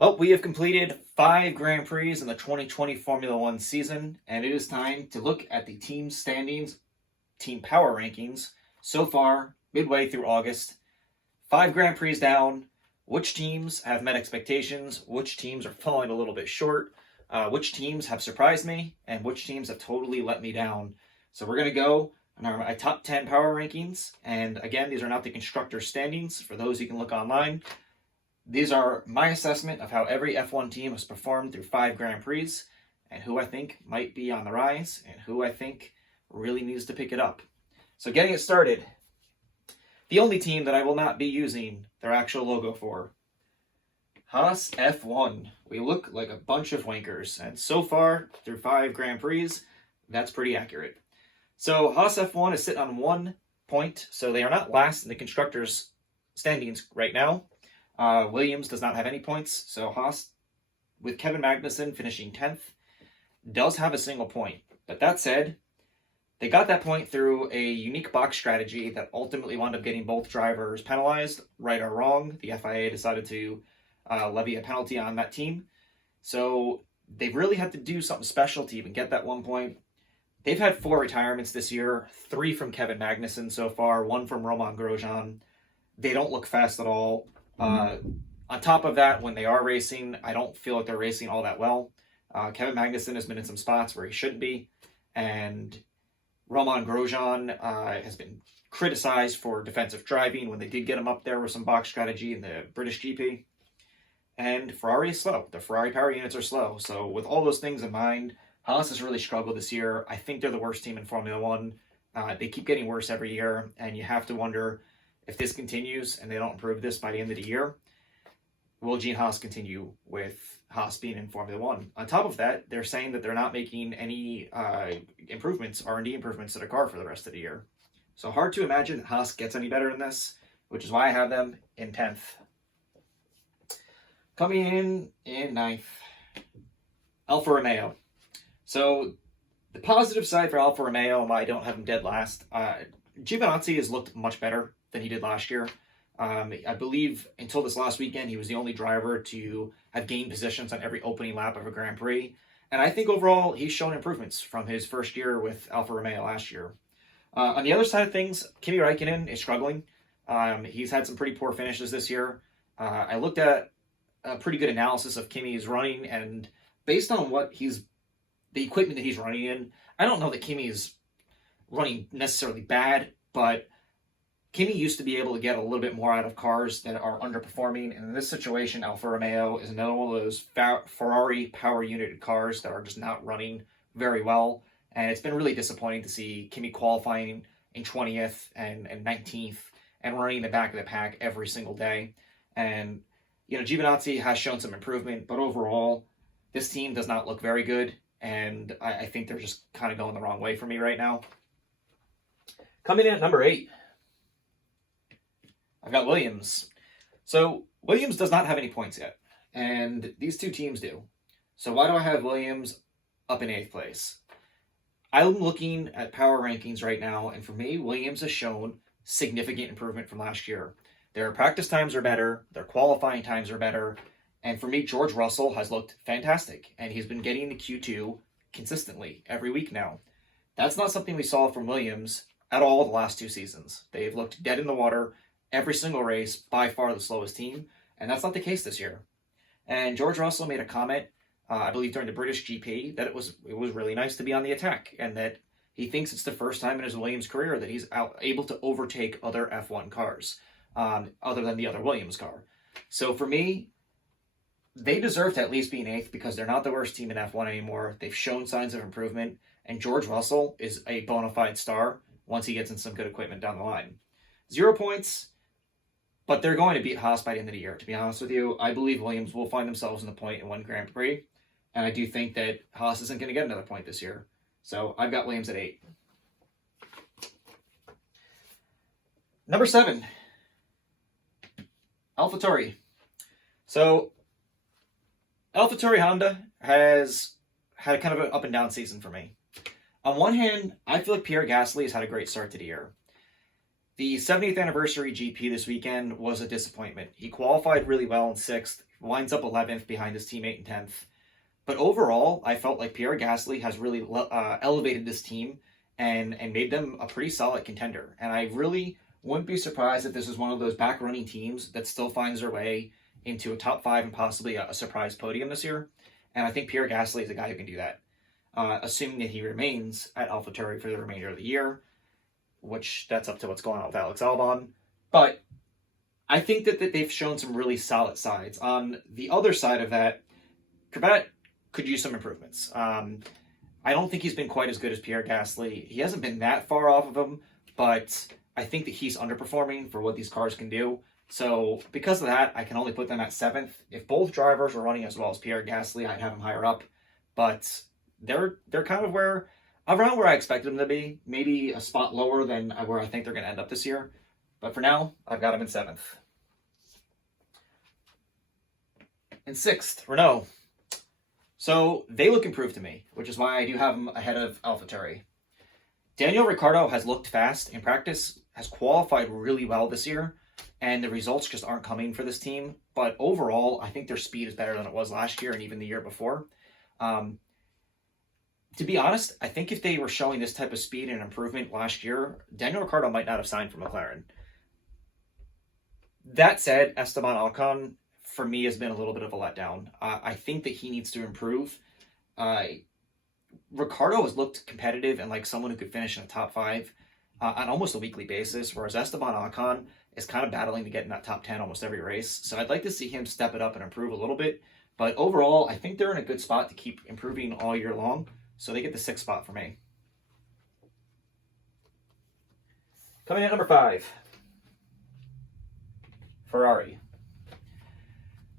Well, we have completed 5 Grand Prix in the 2020 Formula One season, and it is time to look at the team standings, team power rankings so far, midway through August. 5 Grand Prix down. Which teams have met expectations? Which teams are falling a little bit short? Which teams have surprised me? And which teams have totally let me down? So we're going to go on my top 10 power rankings. And again, these are not the constructor standings. For those, you can look online. These are my assessment of how every F1 team has performed through 5 Grand Prix and who I think might be on the rise and who I think really needs to pick it up. So getting it started, the only team that I will not be using their actual logo for, Haas F1. We look like a bunch of wankers, and so far through 5 Grand Prix, that's pretty accurate. So Haas F1 is sitting on 1 point, so they are not last in the constructors' standings right now. Williams does not have any points, so Haas, with Kevin Magnussen finishing 10th, does have a single point. But that said, they got that point through a unique box strategy that ultimately wound up getting both drivers penalized, right or wrong. The FIA decided to levy a penalty on that team. So they've really had to do something special to even get that 1 point. They've had 4 retirements this year, 3 from Kevin Magnussen so far, 1 from Romain Grosjean. They don't look fast at all. On top of that, when they are racing, I don't feel like they're racing all that well. Kevin Magnussen has been in some spots where he shouldn't be, and Romain Grosjean has been criticized for defensive driving when they did get him up there with some box strategy in the British GP. And Ferrari is slow. The Ferrari power units are slow. So with all those things in mind, Haas has really struggled this year. I think they're the worst team in Formula One. They keep getting worse every year, and you have to wonder, if this continues and they don't improve this by the end of the year, will Gene Haas continue with Haas being in Formula One? On top of that, they're saying that they're not making any improvements, R&D improvements to the car for the rest of the year. So hard to imagine that Haas gets any better than this, which is why I have them in 10th. Coming in 9th, Alfa Romeo. So the positive side for Alfa Romeo, why I don't have them dead last, Giovinazzi has looked much better than he did last year. I believe until this last weekend, he was the only driver to have gained positions on every opening lap of a Grand Prix. And I think overall, he's shown improvements from his first year with Alfa Romeo last year. On the other side of things, Kimi Räikkönen is struggling. He's had some pretty poor finishes this year. I looked at a pretty good analysis of Kimi's running, and based on the equipment that he's running in, I don't know that Kimi's running necessarily bad, but Kimi used to be able to get a little bit more out of cars that are underperforming, and in this situation, Alfa Romeo is another one of those Ferrari power united cars that are just not running very well, and it's been really disappointing to see Kimi qualifying in 20th and 19th and running in the back of the pack every single day. And, Giovinazzi has shown some improvement, but overall, this team does not look very good, and I think they're just kind of going the wrong way for me right now. Coming in at number 8, I've got Williams. So Williams does not have any points yet, and these two teams do. So why do I have Williams up in 8th place? I'm looking at power rankings right now, and for me, Williams has shown significant improvement from last year. Their practice times are better, their qualifying times are better, and for me, George Russell has looked fantastic, and he's been getting the Q2 consistently every week now. That's not something we saw from Williams at all the last 2 seasons. They've looked dead in the water every single race, by far the slowest team, and that's not the case this year. And George Russell made a comment, I believe during the British GP, that it was really nice to be on the attack, and that he thinks it's the first time in his Williams career that he's able to overtake other F1 cars, other than the other Williams car. So for me, they deserve to at least be in 8th because they're not the worst team in F1 anymore. They've shown signs of improvement, and George Russell is a bona fide star once he gets in some good equipment down the line. 0 points, but they're going to beat Haas by the end of the year. To be honest with you, I believe Williams will find themselves in the point in 1 Grand Prix, and I do think that Haas isn't going to get another point this year. So I've got Williams at 8. Number 7, AlphaTauri. So AlphaTauri Honda has had kind of an up and down season for me. On one hand, I feel like Pierre Gasly has had a great start to the year. The 70th anniversary GP this weekend was a disappointment. He qualified really well in 6th, winds up 11th behind his teammate in 10th. But overall, I felt like Pierre Gasly has really elevated this team and made them a pretty solid contender. And I really wouldn't be surprised if this is one of those back-running teams that still finds their way into a top 5 and possibly a surprise podium this year. And I think Pierre Gasly is a guy who can do that, assuming that he remains at AlphaTauri for the remainder of the year, which that's up to what's going on with Alex Albon. But I think that they've shown some really solid sides. On the other side of that, Kvyat could use some improvements. I don't think he's been quite as good as Pierre Gasly. He hasn't been that far off of him, but I think that he's underperforming for what these cars can do. So because of that, I can only put them at 7th. If both drivers were running as well as Pierre Gasly, I'd have them higher up. But they're kind of around where I expected them to be. Maybe a spot lower than where I think they're going to end up this year. But for now, I've got them in 7th. In 6th, Renault. So they look improved to me, which is why I do have them ahead of AlphaTauri. Daniel Ricciardo has looked fast in practice, has qualified really well this year, and the results just aren't coming for this team. But overall, I think their speed is better than it was last year and even the year before. To be honest, I think if they were showing this type of speed and improvement last year, Daniel Ricciardo might not have signed for McLaren. That said, Esteban Ocon, for me, has been a little bit of a letdown. I think that he needs to improve. Ricciardo has looked competitive and like someone who could finish in the top 5 on almost a weekly basis, whereas Esteban Ocon is kind of battling to get in that top 10 almost every race. So I'd like to see him step it up and improve a little bit. But overall, I think they're in a good spot to keep improving all year long. So they get the 6th spot for me. Coming in at number 5, Ferrari.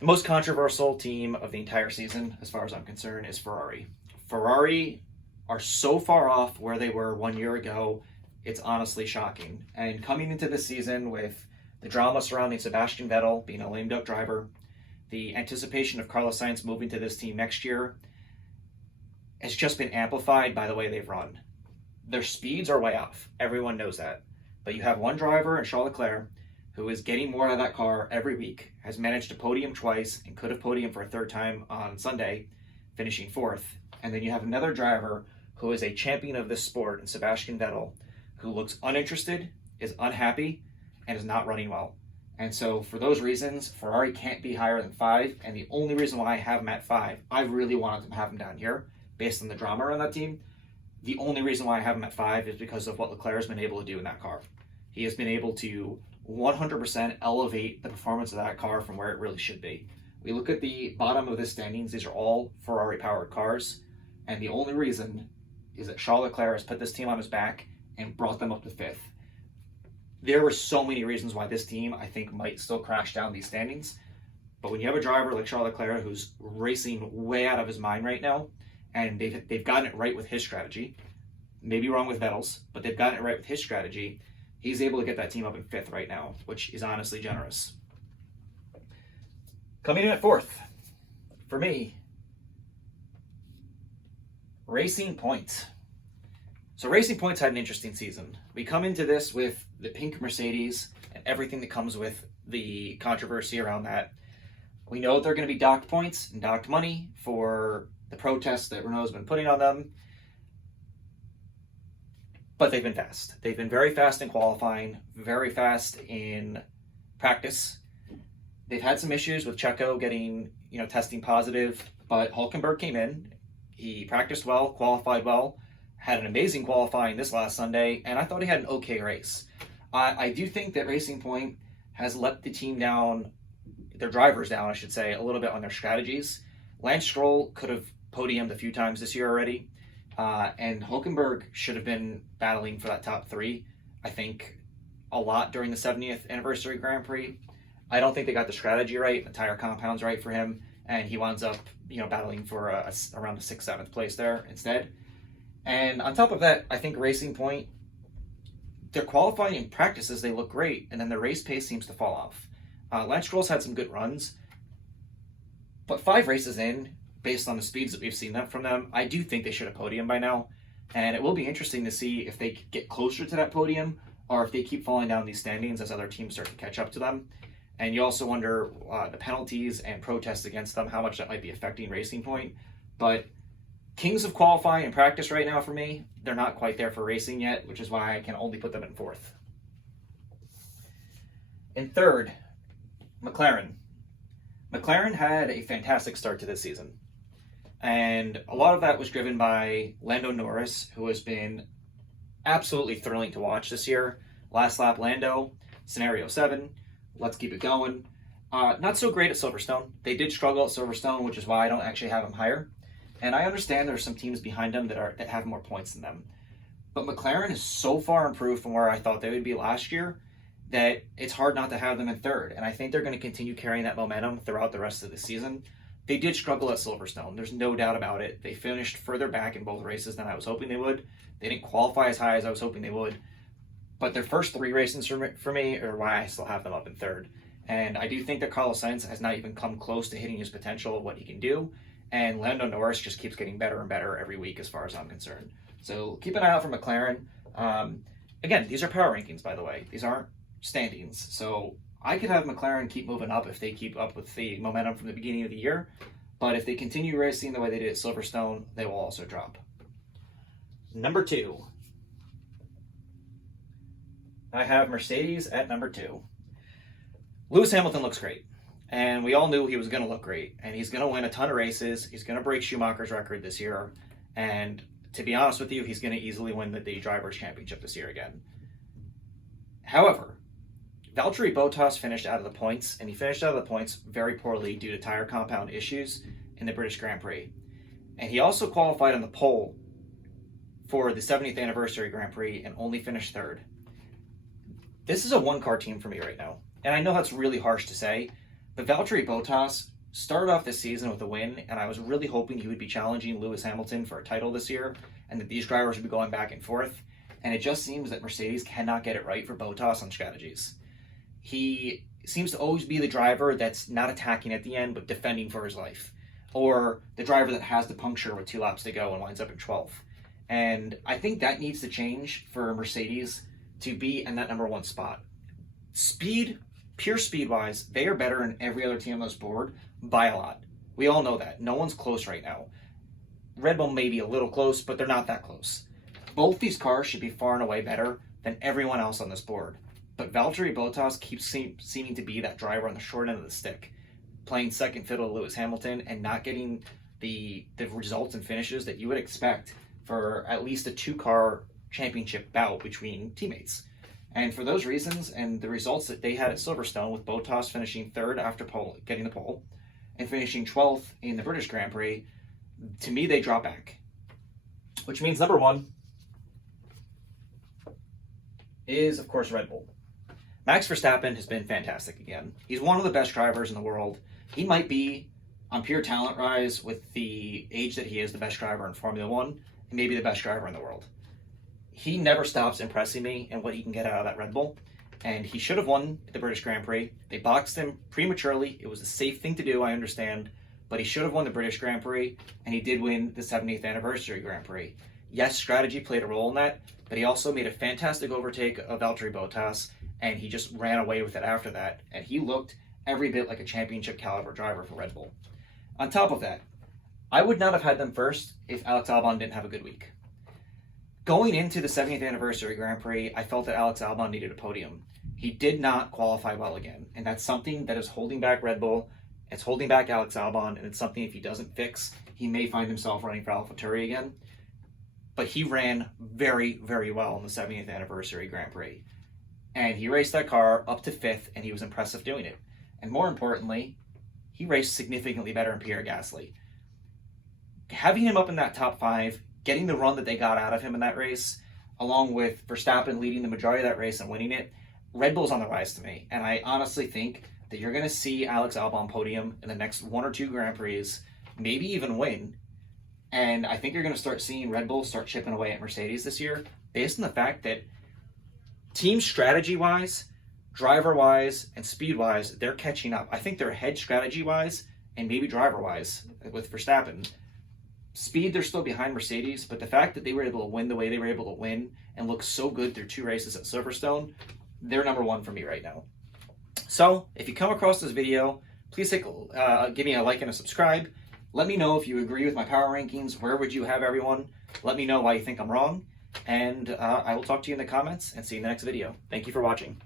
The most controversial team of the entire season, as far as I'm concerned, is Ferrari. Ferrari are so far off where they were 1 year ago, it's honestly shocking. And coming into this season with the drama surrounding Sebastian Vettel being a lame duck driver, the anticipation of Carlos Sainz moving to this team next year, has just been amplified by the way they've run. Their speeds are way off. Everyone knows that. But you have one driver in Charles Leclerc who is getting more out of that car every week, has managed to podium twice and could have podiumed for a 3rd time on Sunday, finishing 4th. And then you have another driver who is a champion of this sport in Sebastian Vettel, who looks uninterested, is unhappy, and is not running well. And so for those reasons, Ferrari can't be higher than 5. And the only reason why I have them at 5, I really wanted to have them down here based on the drama around that team. The only reason why I have them at 5 is because of what Leclerc has been able to do in that car. He has been able to 100% elevate the performance of that car from where it really should be. We look at the bottom of the standings, these are all Ferrari-powered cars, and the only reason is that Charles Leclerc has put this team on his back and brought them up to 5th. There were so many reasons why this team, I think, might still crash down these standings, but when you have a driver like Charles Leclerc who's racing way out of his mind right now, and they've gotten it right with his strategy, maybe wrong with Vettel's, but they've gotten it right with his strategy, he's able to get that team up in 5th right now, which is honestly generous. Coming in at 4th, for me, Racing Point. So Racing Point's had an interesting season. We come into this with the pink Mercedes and everything that comes with the controversy around that. We know they're going to be docked points and docked money for the protests that Renault's been putting on them. But they've been fast. They've been very fast in qualifying, very fast in practice. They've had some issues with Checo getting, testing positive, but Hülkenberg came in. He practiced well, qualified well, had an amazing qualifying this last Sunday, and I thought he had an okay race. I do think that Racing Point has let the team down, their drivers down, I should say, a little bit on their strategies. Lance Stroll could have podiumed a few times this year already. And Hülkenberg should have been battling for that top 3, I think, a lot during the 70th anniversary Grand Prix. I don't think they got the strategy right, the tire compounds right for him, and he winds up, battling for around a 6th, 7th place there instead. And on top of that, I think Racing Point, their qualifying practices, they look great, and then the race pace seems to fall off. Lance Stroll's had some good runs, but 5 races in, based on the speeds that we've seen from them, I do think they should have podiumed by now. And it will be interesting to see if they get closer to that podium or if they keep falling down these standings as other teams start to catch up to them. And you also wonder the penalties and protests against them, how much that might be affecting Racing Point. But kings of qualifying and practice right now for me, they're not quite there for racing yet, which is why I can only put them in fourth. In third, McLaren. McLaren had a fantastic start to this season. And a lot of that was driven by Lando Norris, who has been absolutely thrilling to watch this year. Last lap Lando, scenario 7, let's keep it going. Not so great at Silverstone. They did struggle at Silverstone, which is why I don't actually have them higher. And I understand there's some teams behind them that have more points than them. But McLaren is so far improved from where I thought they would be last year that it's hard not to have them in third. And I think they're going to continue carrying that momentum throughout the rest of the season. They did struggle at Silverstone. There's no doubt about it. They finished further back in both races than I was hoping they would. They didn't qualify as high as I was hoping they would. But their first 3 races for me are why I still have them up in third. And I do think that Carlos Sainz has not even come close to hitting his potential of what he can do. And Lando Norris just keeps getting better and better every week as far as I'm concerned. So keep an eye out for McLaren. Again, these are power rankings, by the way. These aren't standings. So I could have McLaren keep moving up if they keep up with the momentum from the beginning of the year. But if they continue racing the way they did at Silverstone, they will also drop. Number 2. I have Mercedes at number 2. Lewis Hamilton looks great. And we all knew he was going to look great. And he's going to win a ton of races. He's going to break Schumacher's record this year. And to be honest with you, he's going to easily win the Drivers' Championship this year again. However, Valtteri Bottas finished out of the points, and he finished out of the points very poorly due to tire compound issues in the British Grand Prix. And he also qualified on the pole for the 70th anniversary Grand Prix and only finished third. This is a one-car team for me right now. And I know that's really harsh to say, but Valtteri Bottas started off this season with a win, and I was really hoping he would be challenging Lewis Hamilton for a title this year, and that these drivers would be going back and forth. And it just seems that Mercedes cannot get it right for Bottas on strategies. He seems to always be the driver that's not attacking at the end, but defending for his life. Or the driver that has the puncture with 2 laps to go and winds up in 12th. And I think that needs to change for Mercedes to be in that number 1 spot. Speed, pure speed-wise, they are better than every other team on this board by a lot. We all know that. No one's close right now. Red Bull may be a little close, but they're not that close. Both these cars should be far and away better than everyone else on this board. But Valtteri Bottas keeps seeming to be that driver on the short end of the stick, playing second fiddle to Lewis Hamilton and not getting the results and finishes that you would expect for at least a 2-car championship bout between teammates. And for those reasons and the results that they had at Silverstone, with Bottas finishing third after getting the pole and finishing 12th in the British Grand Prix, to me they drop back. Which means number 1 is, of course, Red Bull. Max Verstappen has been fantastic again. He's one of the best drivers in the world. He might be, on pure talent rise, with the age that he is, the best driver in Formula 1, and maybe the best driver in the world. He never stops impressing me in what he can get out of that Red Bull, and he should have won the British Grand Prix. They boxed him prematurely. It was a safe thing to do, I understand, but he should have won the British Grand Prix, and he did win the 70th anniversary Grand Prix. Yes, strategy played a role in that, but he also made a fantastic overtake of Valtteri Bottas, and he just ran away with it after that, and he looked every bit like a championship caliber driver for Red Bull. On top of that, I would not have had them first if Alex Albon didn't have a good week. Going into the 70th anniversary Grand Prix, I felt that Alex Albon needed a podium. He did not qualify well again, and that's something that is holding back Red Bull. It's holding back Alex Albon, and it's something if he doesn't fix, he may find himself running for AlphaTauri again. But he ran very, very well in the 70th anniversary Grand Prix. And he raced that car up to 5th, and he was impressive doing it. And more importantly, he raced significantly better than Pierre Gasly. Having him up in that top 5, getting the run that they got out of him in that race, along with Verstappen leading the majority of that race and winning it, Red Bull's on the rise to me. And I honestly think that you're going to see Alex Albon podium in the next 1 or 2 Grand Prix, maybe even win. And I think you're going to start seeing Red Bull start chipping away at Mercedes this year, based on the fact that team strategy-wise, driver-wise, and speed-wise, they're catching up. I think they're ahead strategy-wise and maybe driver-wise with Verstappen. Speed, they're still behind Mercedes, but the fact that they were able to win the way they were able to win and look so good through 2 races at Silverstone. They're number 1 for me right now. So if you come across this video, please give me a like and a subscribe. Let me know if you agree with my power rankings. Where would you have everyone? Let me know why you think I'm wrong. And I will talk to you in the comments and see you in the next video. Thank you for watching.